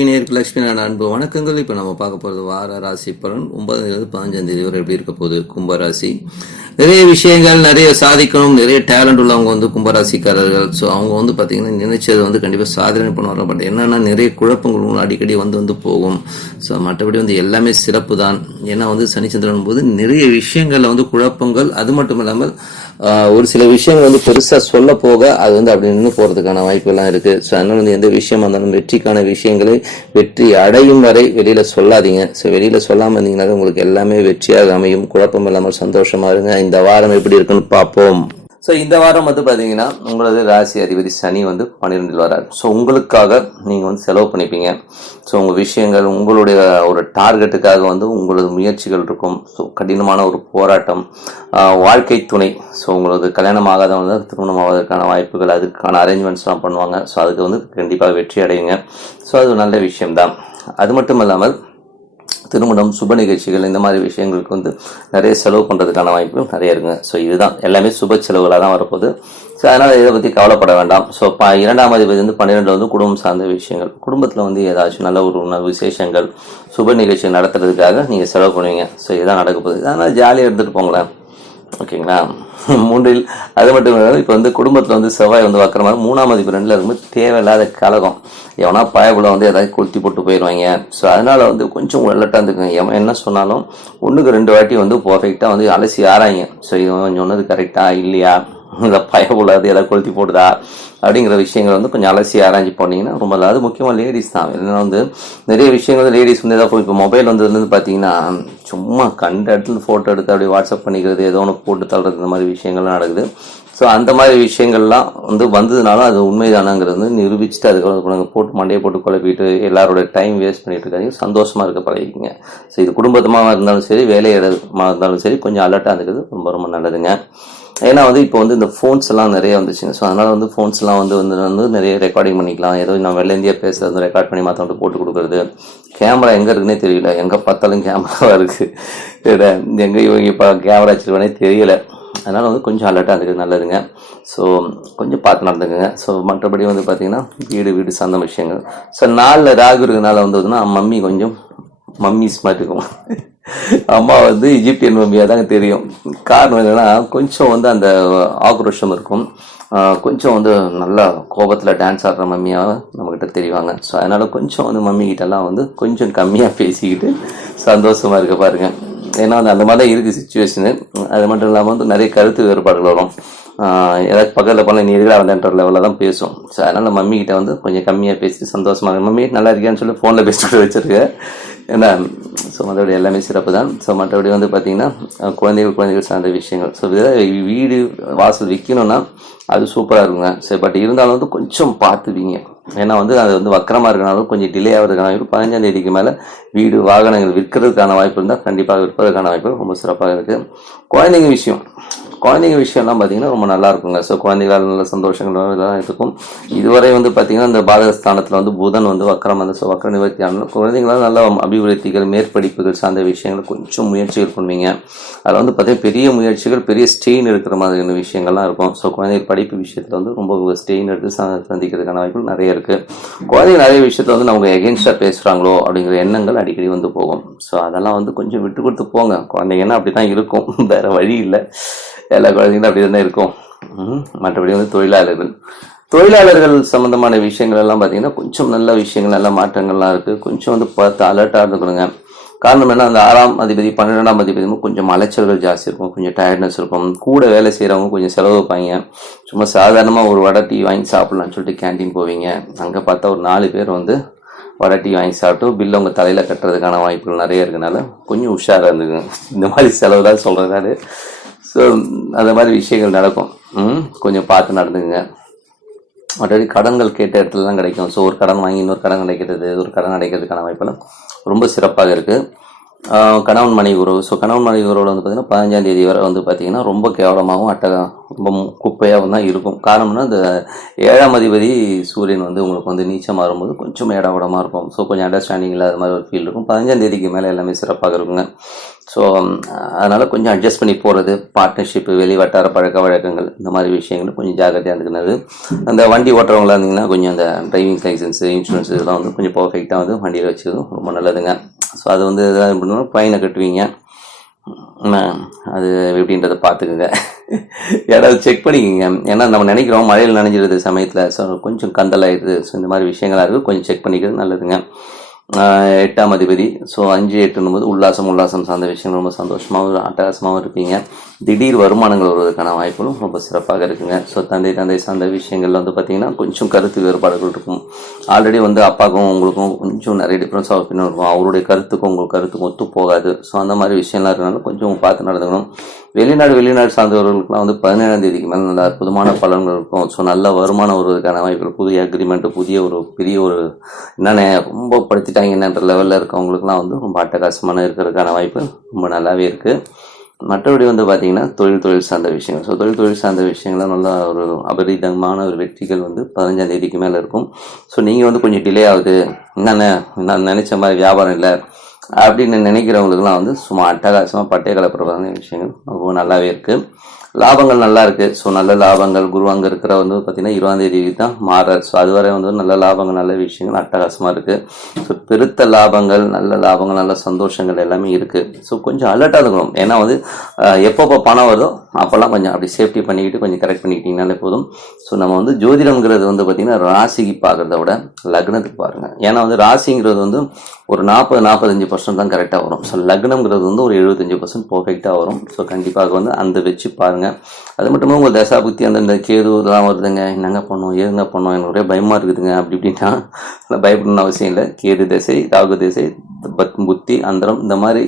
நேயர்களுக்கு லட்சுமி அன்பு வணக்கங்கள். இப்போ நம்ம பார்க்க போகிறது வார ராசி பலன் 9-15 வரை எப்படி இருக்க போகுது. கும்பராசி நிறைய விஷயங்கள் நிறைய சாதிக்கணும், நிறைய டேலண்ட் உள்ளவங்க கும்பராசிக்காரர்கள். ஸோ அவங்க பார்த்தீங்கன்னா நினைச்சது கண்டிப்பாக சாதனை பண்ணுவாங்க. பட் என்னன்னா நிறைய குழப்பங்கள் அடிக்கடி வந்து போகும். ஸோ மற்றபடி எல்லாமே சிறப்பு தான். ஏன்னா சனிச்சந்திரன் போது நிறைய விஷயங்கள்ல குழப்பங்கள், அது மட்டும் இல்லாமல் ஒரு சில விஷயங்கள் பெருசா சொல்ல போக அது அப்படி நின்று போறதுக்கான வாய்ப்பு எல்லாம் இருக்கு. ஸோ அதனால எந்த விஷயமா இருந்தாலும் வெற்றிக்கான விஷயங்களை வெற்றி அடையும் வரை வெளியில சொல்லாதீங்க. ஸோ வெளியில சொல்லாம இருந்தீங்கன்னா உங்களுக்கு எல்லாமே வெற்றியாக அமையும். குழப்பம் இல்லாமல் சந்தோஷமா இருங்க. இந்த வாரம் எப்படி இருக்குன்னு பார்ப்போம். ஸோ இந்த வாரம் பார்த்தீங்கன்னா உங்களது ராசி அதிபதி சனி 12 வராரு. ஸோ உங்களுக்காக நீங்கள் செலவு பண்ணிப்பீங்க. ஸோ உங்கள் விஷயங்கள் உங்களுடைய ஒரு டார்கெட்டுக்காக உங்களது முயற்சிகள் இருக்கும். ஸோ கடினமான ஒரு போராட்டம், வாழ்க்கை துணை, ஸோ உங்களது கல்யாணம் ஆகாதவங்க திருமணம் ஆவதற்கான வாய்ப்புகள், அதுக்கான அரேஞ்ச்மெண்ட்ஸ்லாம் பண்ணுவாங்க. ஸோ அதுக்கு கண்டிப்பாக வெற்றி அடையுங்க. ஸோ அது நல்ல விஷயம்தான். அது மட்டும் இல்லாமல் திருமணம், சுப நிகழ்ச்சிகள், இந்த மாதிரி விஷயங்களுக்கு நிறைய செலவு பண்ணுறதுக்கான வாய்ப்பு நிறைய இருக்குங்க. ஸோ இதுதான் எல்லாமே சுப செலவுகளாக தான் வரப்போகுது. ஸோ அதனால் இதை பற்றி கவலைப்பட வேண்டாம். ஸோ 2ஆம் அதிபதி 12 குடும்பம் சார்ந்த விஷயங்கள், குடும்பத்தில் ஏதாச்சும் நல்ல ஒரு விசேஷங்கள், சுப நிகழ்ச்சி நடத்துறதுக்காக நீங்கள் செலவு பண்ணுவீங்க. ஸோ இதுதான் நடக்க போகுது. அதனால் ஜாலியாக எடுத்துகிட்டு போங்களேன். ஓகேங்களா. 3 அது மட்டும் இல்லாமல் இப்போ குடும்பத்தில் செவ்வாய் வக்கரமாக 3ஆம் அதிபதி 2ல் இருக்கும்போது தேவையில்லாத கலகம், எவனா பயப்புல ஏதாவது கொளுத்தி போட்டு போயிடுவாங்க. ஸோ அதனால கொஞ்சம் வெள்ளட்டாக இருந்துக்குங்க. எவன் என்ன சொன்னாலும் 1க்கு 2 வாட்டி பர்ஃபெக்டாக அலசி ஆராய்ங்க. ஸோ இது கொஞ்சம் சொன்னது கரெக்டாக இல்லையா, இந்த பயப்புல ஏதாவது கொளுத்தி போடுதா அப்படிங்கிற விஷயங்கள் கொஞ்சம் அலசி ஆராய்ச்சி போனீங்கன்னா ரொம்ப. அது முக்கியமாக லேடிஸ் தான். ஏன்னா நிறைய விஷயங்கள் லேடிஸ் ஏதாவது இப்போ மொபைல் பார்த்தீங்கன்னா சும்மா கண்ட இடத்துல ஃபோட்டோ எடுத்து அப்படியே வாட்ஸ்அப் பண்ணிக்கிறது, ஏதோ ஒன்று போட்டு தள்ளுறது, இந்த மாதிரி விஷயங்கள்லாம் நடக்குது. ஸோ அந்த மாதிரி விஷயங்கள்லாம் வந்ததுனாலும் அது உண்மைதானாங்கிறது நிரூபிச்சுட்டு அதுக்கு போட்டு மண்டையை போட்டு குழப்பிட்டு எல்லாரோட டைம் வேஸ்ட் பண்ணிட்டு இருக்காங்க. சந்தோஷமாக இருக்க பழகிக்குங்க. ஸோ இது குடும்பமாக இருந்தாலும் சரி, வேலையிடமாக இருந்தாலும் சரி, கொஞ்சம் அலர்ட்டாக இருந்துக்கிறது ரொம்ப ரொம்ப நல்லதுங்க. ஏன்னா இப்போ இந்த ஃபோன்ஸ் எல்லாம் நிறைய வந்துச்சுங்க. ஸோ அதனால ஃபோன்ஸ்லாம் நிறைய ரெக்கார்டிங் பண்ணிக்கலாம். ஏதோ நான் வெளில இந்தியா பேசுறது ரெக்கார்ட் பண்ணி மற்றவங்க போட்டு கொடுக்குறது. கேமரா எங்கே இருக்குன்னே தெரியல, எங்கே பார்த்தாலும் கேமராவாக இருக்குது, எங்கே இவங்க இப்போ கேமரா வச்சுருவானே தெரியல. அதனால் கொஞ்சம் அலர்ட்டாக இருக்குது, நல்லதுங்க. ஸோ கொஞ்சம் பார்த்து நடந்துக்குங்க. ஸோ மற்றபடி பார்த்தீங்கன்னா வீடு சார்ந்த விஷயங்கள். ஸோ 4 ராகு இருக்கிறதுனால வந்ததுன்னா மம்மி கொஞ்சம் மம்மிஸ் மாதிரி இருக்கும். அம்மா இஜிப்தியன் மம்மியாக தாங்க தெரியும். காரணம் என்னன்னா கொஞ்சம் அந்த ஆக்ரோஷம் இருக்கும், கொஞ்சம் நல்லா கோபத்தில் டான்ஸ் ஆடுற மம்மியாக நம்மக்கிட்ட தெரிவாங்க. ஸோ அதனால் கொஞ்சம் மம்மிக்கிட்டலாம் கொஞ்சம் கம்மியாக பேசிக்கிட்டு சந்தோஷமாக இருக்க பாருங்க. ஏன்னா அந்த மாதிரி தான் இருக்குது சுச்சுவேஷனு. அது மட்டும் இல்லாமல் நிறைய கருத்து வேறுபாடுகள் வரும். ஏதாச்சும் பக்கத்தில் போனால் நீ எதிராக வந்தேன்ற லெவலில் தான் பேசும். ஸோ அதனால் மம்மிக்கிட்ட கொஞ்சம் கம்மியாக பேசிட்டு சந்தோஷமாக மம்மி நல்லா இருக்கியான்னு சொல்லி ஃபோனில் பேசிட்டு வச்சுருக்கேன். ஏன்னா ஸோ மற்றபடி எல்லாமே சிறப்பு தான். ஸோ மற்றபடி பார்த்தீங்கன்னா குழந்தைகள் சார்ந்த விஷயங்கள். ஸோ வீடு வாசல் விற்கணும்னா அது சூப்பராக இருக்குங்க. சரி, பட் இருந்தாலும் கொஞ்சம் பார்த்துவீங்க. ஏன்னா அது வக்கரமாக இருக்கனாலும் கொஞ்சம் டிலே ஆகிறதுக்கான வாய்ப்பு. 15ஆம் தேதிக்கு மேலே வீடு வாகனங்கள் விற்கிறதுக்கான வாய்ப்பு இருந்தால் கண்டிப்பாக விற்பதற்கான வாய்ப்பு ரொம்ப சிறப்பாக இருக்குது. குழந்தைங்க விஷயம்லாம் பார்த்தீங்கன்னா ரொம்ப நல்லா இருக்குங்க. ஸோ குழந்தைகளால் நல்ல சந்தோஷங்கள் இதெல்லாம் இருக்கும். இதுவரை பார்த்தீங்கன்னா இந்த பாதகஸ்தானத்தில் புதன் வக்கரம் ஸோ வக்கர நிவர்த்தி ஆனால் குழந்தைங்களால் நல்ல அபிவிருத்திகள், மேற்படிப்புகள் சார்ந்த விஷயங்கள் கொஞ்சம் முயற்சிகள் பண்ணுவீங்க. அதில் பார்த்தீங்கன்னா பெரிய முயற்சிகள், பெரிய ஸ்ட்ரெயின் எடுக்கிற மாதிரியான விஷயங்கள்லாம் இருக்கும். ஸோ குழந்தைங்க படிப்பு விஷயத்தில் ரொம்ப ஸ்ட்ரெயின் எடுத்து சந்திக்கிறதுக்கான வாய்ப்புகள் நிறைய இருக்குது. குழந்தைங்க நிறைய விஷயத்தில் நமக்கு எகென்ஸ்டாக பேசுகிறாங்களோ அப்படிங்கிற எண்ணங்கள் அடிக்கடி போகும். ஸோ அதெல்லாம் கொஞ்சம் விட்டு கொடுத்து போங்க. குழந்தைங்கன்னா அப்படி தான் இருக்கும், வேறு வழி இல்லை. எல்லா குழந்தைங்களும் அப்படி தானே இருக்கும். மற்றபடி தொழிலாளர்கள் சம்பந்தமான விஷயங்கள் எல்லாம் பார்த்தீங்கன்னா கொஞ்சம் நல்ல விஷயங்கள், நல்ல மாற்றங்கள்லாம் இருக்குது. கொஞ்சம் பார்த்து அலர்ட்டாக இருந்துக்கணுங்க. காரணம் என்ன, அந்த 6ஆம் அதிபதி 12ஆம் அதிபதி கொஞ்சம் அலைச்சல்கள் ஜாஸ்தி இருக்கும், கொஞ்சம் டயர்ட்னஸ் இருக்கும். கூட வேலை செய்கிறவங்க கொஞ்சம் செலவு வைப்பாங்க. சும்மா சாதாரணமாக ஒரு வடை டீ வாங்கி சாப்பிட்லான்னு சொல்லிட்டு கேன்டீன் போவீங்க. அங்கே பார்த்தா ஒரு 4 பேர் வடை டீ வாங்கி சாப்பிட்டு பில் உங்கள் தலையில் கட்டுறதுக்கான வாய்ப்புகள் நிறைய இருக்குனால கொஞ்சம் உஷாராக இருந்துக்குங்க. இந்த மாதிரி செலவு தான் சொல்கிறதாரு. ஸோ அந்த மாதிரி விஷயங்கள் நடக்கும். கொஞ்சம் பார்த்து நடந்துக்குங்க. மற்றபடி கடன்கள் கேட்ட இடத்துல தான் கிடைக்கும். ஸோ ஒரு கடன் வாங்கி இன்னொரு கடன் கிடைக்கிறது, ஒரு கடன் அடைக்கிறதுக்கான வாய்ப்பெல்லாம் ரொம்ப சிறப்பாக இருக்குது. கணவன் மனைவி உறவு. ஸோ கணவன் மனைவி உறவில் வந்து பார்த்தீங்கன்னா 15ஆம் தேதி வரை வந்து பார்த்தீங்கன்னா ரொம்ப கேவலமாகவும் ரொம்ப குப்பையாகவும் தான் இருக்கும். காரணம்னா இந்த 7ஆம் அதிபதி சூரியன் வந்து உங்களுக்கு வந்து நீச்சம் மாறும்போது கொஞ்சம் ஏடாவிடமாக இருக்கும். ஸோ கொஞ்சம் அண்டர்ஸ்டாண்டிங் இல்லாத மாதிரி ஒரு ஃபீல் இருக்கும். 15ஆம் தேதிக்கு மேலே எல்லாமே சிறப்பாக இருக்குங்க. ஸோ அதனால் கொஞ்சம் அட்ஜஸ்ட் பண்ணி போகிறது, பார்ட்னர்ஷிப்பு, வெளி வட்டார பழக்க வழக்கங்கள், இந்த மாதிரி விஷயங்கள் கொஞ்சம் ஜாக்கிரதையாக இருந்துக்கிறது. அந்த வண்டி ஓட்டுறவங்களா இருந்தீங்கன்னா கொஞ்சம் அந்த டிரைவிங் லைசன்ஸு, இன்சூரன்ஸ் இதெல்லாம் வந்து கொஞ்சம் பர்ஃபெக்டாக வந்து வண்டியில் வச்சுக்கிறதும் ரொம்ப நல்லதுங்க. ஸோ அது வந்து எதாவது பண்ணணும், ஃபைனை கட்டுவீங்க. அது எப்படின்றத பார்த்துக்குங்க. யாராவது செக் பண்ணிக்கோங்க. ஏன்னா நம்ம நினைக்கிறோம் மழையில் நனைஞ்சிருது சமயத்தில், ஸோ கொஞ்சம் கந்தல் ஆகிடுது. ஸோ இந்த மாதிரி விஷயங்களாக இருக்குது, கொஞ்சம் செக் பண்ணிக்கிறது நல்லதுங்க. 8ஆம் அதிபதி. ஸோ 5, 8 போது உல்லாசம் சார்ந்த விஷயங்கள் ரொம்ப சந்தோஷமாகவும் அட்டகாசமாகவும் இருப்பீங்க. திடீர் வருமானங்கள் வருவதற்கான வாய்ப்புகளும் ரொம்ப சிறப்பாக இருக்குங்க. ஸோ தந்தை சார்ந்த விஷயங்கள் வந்து பார்த்திங்கன்னா கொஞ்சம் கருத்து வேறுபாடுகள் இருக்கும். ஆல்ரெடி வந்து அப்பாவுக்கும் உங்களுக்கும் கொஞ்சம் நிறைய டிஃப்ரென்ஸ் ஆஃப் ஒப்பீனியன் இருக்கும். அவருடைய கருத்துக்கும் உங்களுக்கு கருத்துக்கும் ஒத்து போகாது. ஸோ அந்த மாதிரி விஷயம்லாம் இருக்கிறனால கொஞ்சம் பார்த்து நடந்துக்கணும். வெளிநாடு சார்ந்தவர்களுக்குலாம் வந்து 17ஆம் தேதிக்கு மேலே நல்ல அற்புதமான பலன்கள் இருக்கும். ஸோ நல்ல வருமானம் வருவதற்கான வாய்ப்புகள், புதிய அக்ரிமெண்ட்டு, பெரிய ஒரு என்னென்ன ரொம்ப படுத்திட்டாங்க என்னன்ற லெவலில் இருக்கவங்களுக்குலாம் வந்து ரொம்ப அட்டகாசமான இருக்கிறதுக்கான வாய்ப்பு ரொம்ப நல்லாவே இருக்குது. மற்றபடி வந்து பார்த்திங்கன்னா தொழில் சார்ந்த விஷயங்கள். ஸோ தொழில் சார்ந்த விஷயங்கள்லாம் நல்லா ஒரு அபரிதமான ஒரு வெற்றிகள் வந்து 15ஆம் தேதிக்கு மேலே இருக்கும். ஸோ நீங்கள் வந்து கொஞ்சம் டிலே ஆகுது, நான் நினச்ச மாதிரி வியாபாரம் இல்லை அப்படின்னு நினைக்கிறவங்களுக்குலாம் வந்து சும்மா அட்டகாசமாக பட்டை கலப்புறதான விஷயங்கள் ரொம்ப நல்லாவே இருக்குது. லாபங்கள் நல்லா இருக்குது. ஸோ நல்ல லாபங்கள், குரு அங்கே இருக்கிற வந்து பார்த்திங்கன்னா 20ஆம் தேதி தான் மாறார். ஸோ அதுவரை வந்து நல்ல லாபங்கள், நல்ல விஷயங்கள் அட்டகாசமாக இருக்குது. ஸோ பெருத்த லாபங்கள், நல்ல சந்தோஷங்கள் எல்லாமே இருக்குது. ஸோ கொஞ்சம் அலர்ட்டாக இருக்கணும். ஏன்னா வந்து எப்பப்போ பணம் வருதோ அப்போல்லாம் கொஞ்சம் அப்படி சேஃப்டி பண்ணிக்கிட்டு கொஞ்சம் கரெக்ட் பண்ணிக்கிட்டிங்கனாலே போதும். ஸோ நம்ம வந்து ஜோதிடம்ங்கிறது வந்து பார்த்திங்கன்னா ராசிக்கு பார்க்குறத விட லக்னத்துக்கு பாருங்கள். ஏன்னா வந்து ராசிங்கிறது வந்து ஒரு 40-45% தான் கரெக்டாக வரும். ஸோ லக்னம்ங்கிறது வந்து ஒரு 75% பர்ஃபெக்டாக வரும். ஸோ கண்டிப்பாக வந்து அந்த வச்சு பாருங்கள். அது மட்டுமே உங்கள் தசாபுக்தி அந்த கேது இதெல்லாம் வருதுங்க, என்னங்க பண்ணோம் ஏதுங்க பண்ணோம், எனக்கு ஒரே பயமாக இருக்குதுங்க அப்படி இப்படின்னா பயப்படணும்னு அவசியம் இல்லை. கேது திசை, ராகு திசை, புத்தி, அந்தரம் இந்த மாதிரி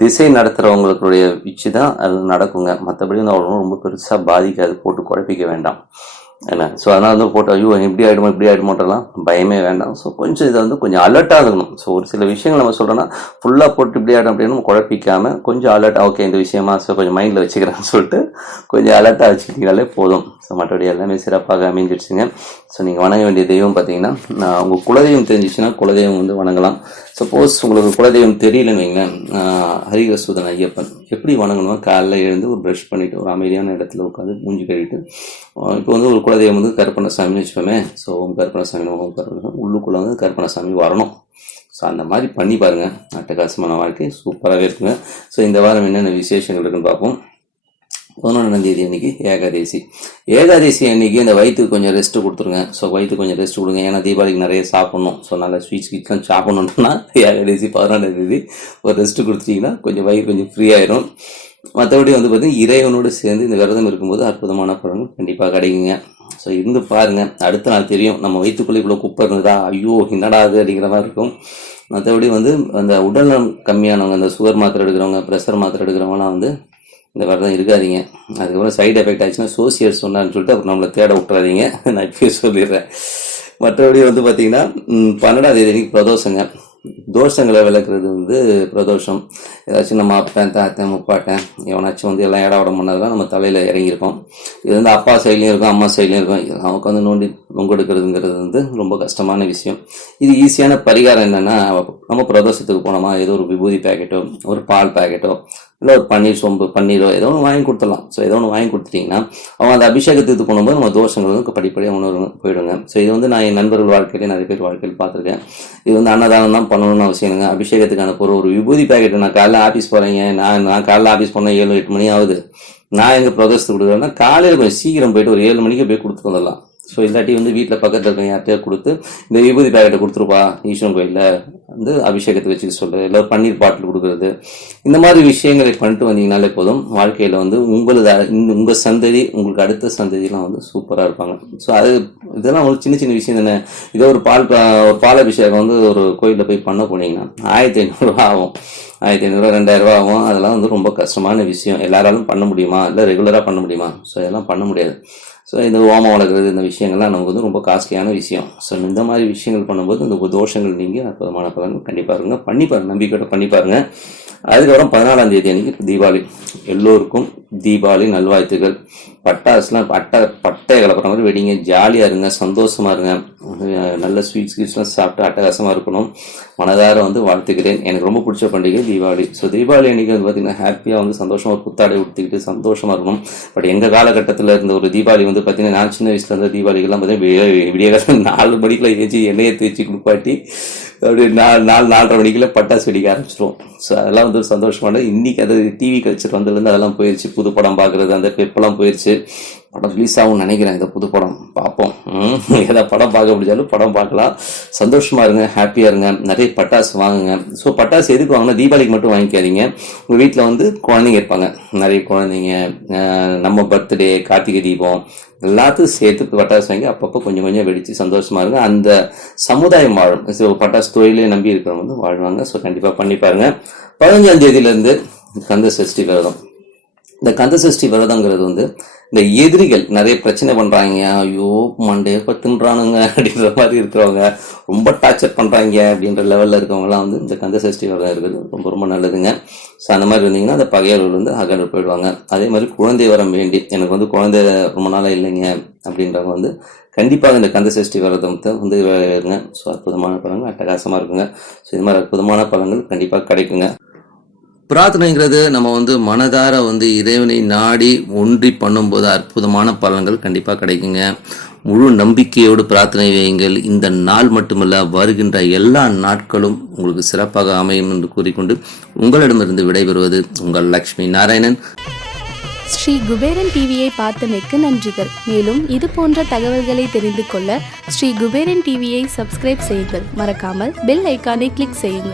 திசை நடத்துகிறவங்களுடைய வச்சு தான் அது நடக்குங்க. மற்றபடி வந்து அவ்வளோ ரொம்ப பெருசாக பாதிக்காது, போட்டு குழப்பிக்க வேண்டாம் என்ன. ஸோ அதனால் வந்து போட்டு ஐயோ இப்படி ஆகிடுமோட்டெல்லாம் பயமே வேண்டாம். ஸோ கொஞ்சம் இதை வந்து கொஞ்சம் அலர்ட்டாக இருக்கணும். ஸோ ஒரு சில விஷயங்கள் நம்ம சொல்கிறோன்னா ஃபுல்லாக போட்டு இப்படி ஆகிடும் அப்படின்னு நம்ம குழப்பிக்காமல் கொஞ்சம் அலர்ட்டாக ஓகே இந்த விஷயமா ஸோ கொஞ்சம் மைண்டில் வச்சுக்கிறேன்னு சொல்லிட்டு கொஞ்சம் அலர்ட்டாக வச்சுக்கிட்டீங்களே போதும். ஸோ மற்றபடி எல்லாமே சிறப்பாக அமைஞ்சிடுச்சுங்க. ஸோ நீங்கள் வணங்க வேண்டிய தெய்வம் பார்த்தீங்கன்னா உங்கள் குலதெய்வம் தெரிஞ்சிச்சுன்னா குலதெய்வம் வந்து வணங்கலாம். சப்போஸ் உங்களுக்கு குலதெய்வம் தெரியலன்னு வைங்களேன், ஹரிகரசூதன் ஐயப்பன் எப்படி வணங்கணும், காலைல எழுந்து ஒரு ப்ரஷ் பண்ணிவிட்டு ஒரு அமைதியான இடத்துல உட்காந்து மூஞ்சி கழிட்டு, இப்போ வந்து ஒரு குலதெய்வம் வந்து கருப்பணசாமின்னு வச்சுப்போமே. ஸோ கருப்பணசாமி உள்ளுக்குள்ளே வந்து கருப்பணசாமி வரணும். ஸோ அந்த மாதிரி பண்ணி பாருங்கள், அட்டகாசமான வாழ்க்கை சூப்பராகவே இருக்குங்க. ஸோ இந்த வாரம் என்னென்ன விசேஷங்கள் இருக்குன்னு பார்ப்போம். 11ஆம் தேதி அன்றைக்கி ஏகாதசி அன்றைக்கி இந்த வயிற்றுக்கு கொஞ்சம் ரெஸ்ட்டு கொடுத்துருங்க. ஸோ வயிற்றுக்கு கொஞ்சம் ரெஸ்ட் கொடுங்க. ஏன்னா தீபாவளிக்கு நிறைய சாப்பிட்ணும். ஸோ நல்லா ஸ்வீட்ஸ்லாம் சாப்பிட்ணுன்னா ஏகாதசி 11ஆம் தேதி ஒரு ரெஸ்ட்டு கொடுத்துட்டிங்கன்னா கொஞ்சம் வயிறு கொஞ்சம் ஃப்ரீ ஆயிரும். மற்றபடி வந்து பார்த்திங்கன்னா இறைவனோடு சேர்ந்து இந்த விரதம் இருக்கும்போது அற்புதமான பலன்கள் கண்டிப்பாக கிடைக்குங்க. ஸோ இருந்து பாருங்கள், அடுத்த நாள் தெரியும் நம்ம வயிற்றுக்குள்ளே இவ்வளோ குப்பை இருந்ததா, ஐயோ என்னடா அது அப்படிங்கிற மாதிரி இருக்கும். மற்றபடி வந்து அந்த உடல்நலம் கம்மியானவங்க, அந்த சுகர் மாத்திரை எடுக்கிறவங்க, ப்ரெஷர் மாத்திரை எடுக்கிறவங்களாம் வந்து இந்த விரதம் இருக்காதீங்க. அதுக்கப்புறம் சைடு எஃபெக்ட் ஆச்சுன்னா சோசியல் சொன்னான்னு சொல்லிட்டு அப்புறம் நம்மளை தேட விட்டுறாதீங்க, நான் இப்பயே சொல்லிடுறேன். மற்றபடி வந்து பார்த்திங்கன்னா 12ஆம் தேதி அன்றைக்கி பிரதோஷங்க. தோஷங்களை விளக்குறது வந்து பிரதோஷம். ஏதாச்சும் நம்ம அப்பேன், தாத்தேன், முப்பாட்டேன் எவனாச்சும் வந்து எல்லாம் இட விட பண்ணதெல்லாம் நம்ம தலையில் இறங்கியிருக்கோம். இது வந்து அப்பா சைட்லையும் இருக்கும், அம்மா சைட்லையும் இருக்கும். இதெல்லாம் உட்காந்து நொங்கெடுக்கிறதுங்கிறது வந்து ரொம்ப கஷ்டமான விஷயம். இது ஈஸியான பரிகாரம் என்னென்னா, நம்ம பிரதோஷத்துக்கு போனோமா ஏதோ ஒரு விபூதி பேக்கெட்டோ ஒரு பால் பேக்கெட்டோ இல்லை ஒரு பன்னீரோ ஏதோ ஒன்று வாங்கி கொடுத்துடலாம். ஸோ ஏதோ ஒன்று வாங்கி கொடுத்துட்டிங்கன்னா அவங்க அந்த அபிஷேகத்துக்கு போகும்போது நம்ம தோஷங்கள் வந்து படிப்படியாக உணர்வு போயிடுங்க. ஸோ இது வந்து நான் என் நண்பர்கள் வாழ்க்கையிலே நிறைய பேர் வாழ்க்கையில் பார்த்துருக்கேன். இது வந்து அன்னதானம் தான் பண்ணணும்னு அவசியம் இல்லைங்க. அபிஷேகத்துக்கான ஒரு விபூதி பேக்கெட்டு, நான் காலைல ஆஃபீஸ் போகிறேங்க, நான் காலைல ஆஃபீஸ் போனால் 7-8 மணி ஆகுது, நான் எங்கள் பிரதோஷத்துக்கு கொடுக்குறேன்னா காலையில் கொஞ்சம் சீக்கிரம் போயிட்டு ஒரு 7 மணிக்கு போய் கொடுத்துட்டு வந்துடலாம். ஸோ இல்லாட்டி வந்து வீட்டில் பக்கத்தில் இருக்க யார்கிட்டயா கொடுத்து இந்த விபூதி பேக்கெட்டை கொடுத்துருப்பா ஈஸ்வரன் கோயிலில் வந்து அபிஷேகத்தை வச்சுக்க சொல்லு, இல்லை பன்னீர் பாட்டில் கொடுக்குறது, இந்த மாதிரி விஷயங்களை பண்ணிட்டு வந்தீங்கனாலே போதும். வாழ்க்கையில் வந்து உங்கள் சந்ததி, உங்களுக்கு அடுத்த சந்ததியெலாம் வந்து சூப்பராக இருப்பாங்க. ஸோ இதெல்லாம் ஒரு சின்ன விஷயம் தானே. இதோ ஒரு பால் அபிஷேகம் வந்து ஒரு கோயிலில் போய் பண்ண போனீங்கன்னா 1500 ஆகும், 1500 2000 ஆகும். அதெல்லாம் வந்து ரொம்ப கஷ்டமான விஷயம். எல்லாராலும் பண்ண முடியுமா, இல்லை ரெகுலராக பண்ண முடியுமா? ஸோ இதெல்லாம் பண்ண முடியாது. ஸோ இந்த ஓமம் வளர்க்குறது, இந்த விஷயங்கள்லாம் நமக்கு வந்து ரொம்ப காஸ்ட்லியான விஷயம். ஸோ இந்த மாதிரி விஷயங்கள் பண்ணும்போது இந்த தோஷங்கள் நீங்கள் அற்புதமான பலன்கள் கண்டிப்பாக இருங்க. பண்ணி பாருங்கள், நம்பிக்கையோட பண்ணி பாருங்கள். அதுக்கப்புறம் 14ஆம் தேதி அன்னைக்கு தீபாவளி. எல்லோருக்கும் தீபாவளி நல்வாழ்த்துக்கள். பட்டாசுலாம் பட்டையை கலப்புற மாதிரி வெடிங்க, ஜாலியாக இருங்க, சந்தோஷமாக இருங்க, நல்ல ஸ்வீட்ஸ்லாம் சாப்பிட்டு அட்டகாசமாக இருக்கணும். மனதார வாழ்த்துக்கிறேன். எனக்கு ரொம்ப பிடிச்ச பண்டிகை தீபாவளி. ஸோ தீபாவளி அன்றைக்கி பார்த்தீங்கன்னா ஹாப்பியாக சந்தோஷமாக ஒரு புத்தாடை உடுத்திக்கிட்டு சந்தோஷமாக இருக்கணும். பட் எங்கள் காலகட்டத்தில் இருந்த ஒரு தீபாவளி பார்த்தீங்கன்னா, நான் சின்ன வயசில் இருந்த தீபாவளிகள்லாம் பார்த்தீங்கன்னா விடிய காலம் 4 மணிக்குள்ள ஏற்றி எண்ணெயை தேய்ச்சி குளிப்பாட்டி அப்படி 4-4:30 மணிக்குள்ள பட்டாசு வெடிக்க ஆரம்பிச்சிடும். ஸோ அதெல்லாம் சந்தோஷமான. இன்றைக்கி அது டிவி கல்ச்சர் வந்ததுலேருந்து அதெல்லாம் போயிடுச்சு. புது படம் பார்க்குறது அந்த பெப்பெல்லாம் போயிடுச்சு. படம் ரிலீஸ் ஆகும்னு நினைக்கிறேன். இந்த புது படம் பார்ப்போம். ஏதாவது படம் பார்க்க முடிஞ்சாலும் படம் பார்க்கலாம். சந்தோஷமாக இருங்க, ஹாப்பியாக இருங்க, நிறைய பட்டாசு வாங்குங்க. ஸோ பட்டாசு எதுக்கு வாங்கினா தீபாவளிக்கு மட்டும் வாங்கிக்காதீங்க. உங்கள் வீட்டில் குழந்தைங்க இருப்பாங்க, நிறைய குழந்தைங்க, நம்ம பர்த்டே, கார்த்திகை தீபம் எல்லாத்துக்கும் சேர்த்து பட்டாசு வாங்கி அப்பப்போ கொஞ்சம் கொஞ்சம் வெடித்து சந்தோஷமாக இருங்க. அந்த சமுதாயம் வாழும். ஸோ பட்டாசு தொழிலே நம்பி இருக்கிறவங்க வாழ்வாங்க. ஸோ கண்டிப்பாக பண்ணி பாருங்க. 15ஆம் தேதியிலேருந்து கந்த சஷ்டி விரதம். இந்த கந்த சஷ்டி விரதங்கிறது இந்த எதிரிகள் நிறைய பிரச்சனை பண்ணுறாங்க, ஐயோ மண்டே தின்றானுங்க அப்படின்ற மாதிரி இருக்கிறவங்க, ரொம்ப டார்ச்சர் பண்ணுறாங்க அப்படின்ற லெவலில் இருக்கவங்கலாம் இந்த கந்த சஷ்டி விரதம் இருக்குது ரொம்ப ரொம்ப நல்லதுங்க. ஸோ அந்த மாதிரி இருந்தீங்கன்னா அந்த பகையர்கள் அகன்று போயிடுவாங்க. அதே மாதிரி குழந்தை வரம் வேண்டி, எனக்கு குழந்தை ரொம்ப நாளாக இல்லைங்க அப்படின்றவங்க கண்டிப்பாக இந்த கந்த சஷ்டி விரதத்தை இருங்க. ஸோ அற்புதமான பலன்கள் அட்டகாசமாக இருக்குங்க. ஸோ இது மாதிரி அற்புதமான பலன்கள் கண்டிப்பாக கிடைக்குங்க. பிரார்த்தனைங்கிறது நம்ம மனதார இறைவனை நாடி ஒன்றி பண்ணும்போது அற்புதமான பலன்கள் கண்டிப்பாக கிடைக்குங்க. முழு நம்பிக்கையோடு பிரார்த்தனை வையுங்கள். இந்த நாள் மட்டுமல்ல, வருகின்ற எல்லா நாட்களும் உங்களுக்கு சிறப்பாக அமையும் என்று கூறிக்கொண்டு உங்களிடமிருந்து விடைபெறுவது உங்கள் லக்ஷ்மி நாராயணன். ஸ்ரீ குபேரன் டிவியை பார்த்தமைக்கு நன்றிகள். மேலும் இது போன்ற தகவல்களை தெரிந்து கொள்ள ஸ்ரீ குபேரன் டிவியை சப்ஸ்கிரைப் செய்யுங்கள். மறக்காமல் பெல் ஐக்கானை கிளிக் செய்யுங்கள்.